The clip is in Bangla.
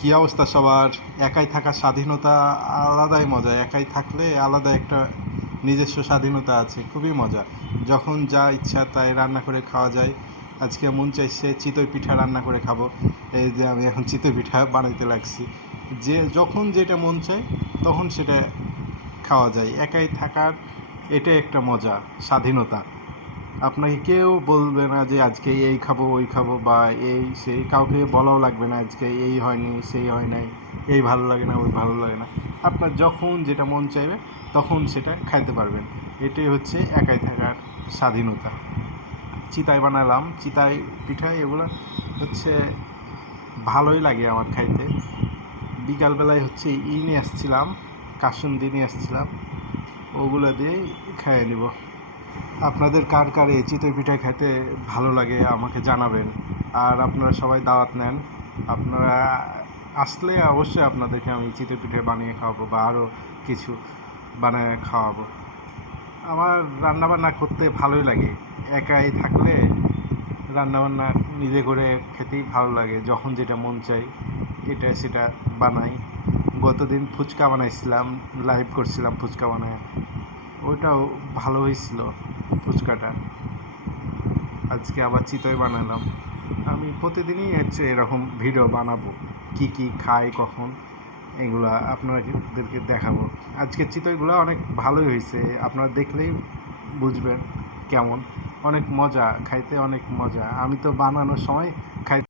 কী অবস্থা সবার? একাই থাকার স্বাধীনতা আলাদাই মজা। একাই থাকলে আলাদা একটা নিজস্ব স্বাধীনতা আছে, খুবই মজা। যখন যা ইচ্ছা তাই রান্না করে খাওয়া যায়। আজকে মন চাইছে চিতই পিঠা রান্না করে খাবো। এই যে আমি এখন চিতই পিঠা বানাইতে লাগছি। যে যখন যেটা মন চায় তখন সেটা খাওয়া যায়। একাই থাকার এটাই একটা মজা, স্বাধীনতা। আপনাকে কেউ বলবে না যে আজকে এই খাবো ওই খাবো বা এই সেই, কাউকে বলাও লাগবে না আজকে এই হয়নি সেই হয় নাই, এই ভালো লাগে না ওই ভালো লাগে না। আপনার যখন যেটা মন চাইবে তখন সেটা খাইতে পারবেন। এটাই হচ্ছে একাই থাকার স্বাধীনতা। চিতাই বানালাম, চিতাই পিঠা এগুলো হচ্ছে ভালোই লাগে আমার খাইতে। বিকালবেলায় হচ্ছে নিয়ে আসছিলাম, কাসুন্দি নিয়ে আসছিলাম, ওগুলো দিয়েই খাইয়ে নিব। আপনাদের কার কার এই চিতই পিঠা খেতে ভালো লাগে আমাকে জানাবেন। আর আপনারা সবাই দাওয়াত নেন। আপনারা আসলে অবশ্যই আপনাদেরকে আমি চিতই পিঠে বানিয়ে খাওয়াবো বা আরও কিছু বানিয়ে খাওয়াবো। আমার রান্নাবান্না করতে ভালোই লাগে। একাই থাকলে রান্নাবান্না নিজে করে খেতেই ভালো লাগে। যখন যেটা মন চাই এটা সেটা বানাই। গতদিন ফুচকা বানাইছিলাম, লাইভ করছিলাম ফুচকা বানায়, ওইটাও ভালো হয়েছিল ফুচকাটা। আজকে আবার চিতই বানালাম। আমি প্রতিদিনই হচ্ছে এরকম ভিডিও বানাবো, কি কি খাই কখন, এগুলা আপনাদেরকে দেখাবো। আজকে চিতইগুলো অনেক ভালোই হয়েছে, আপনারা দেখলেই বুঝবেন কেমন। অনেক মজা খাইতে, অনেক মজা। আমি তো বানানোর সময় খাই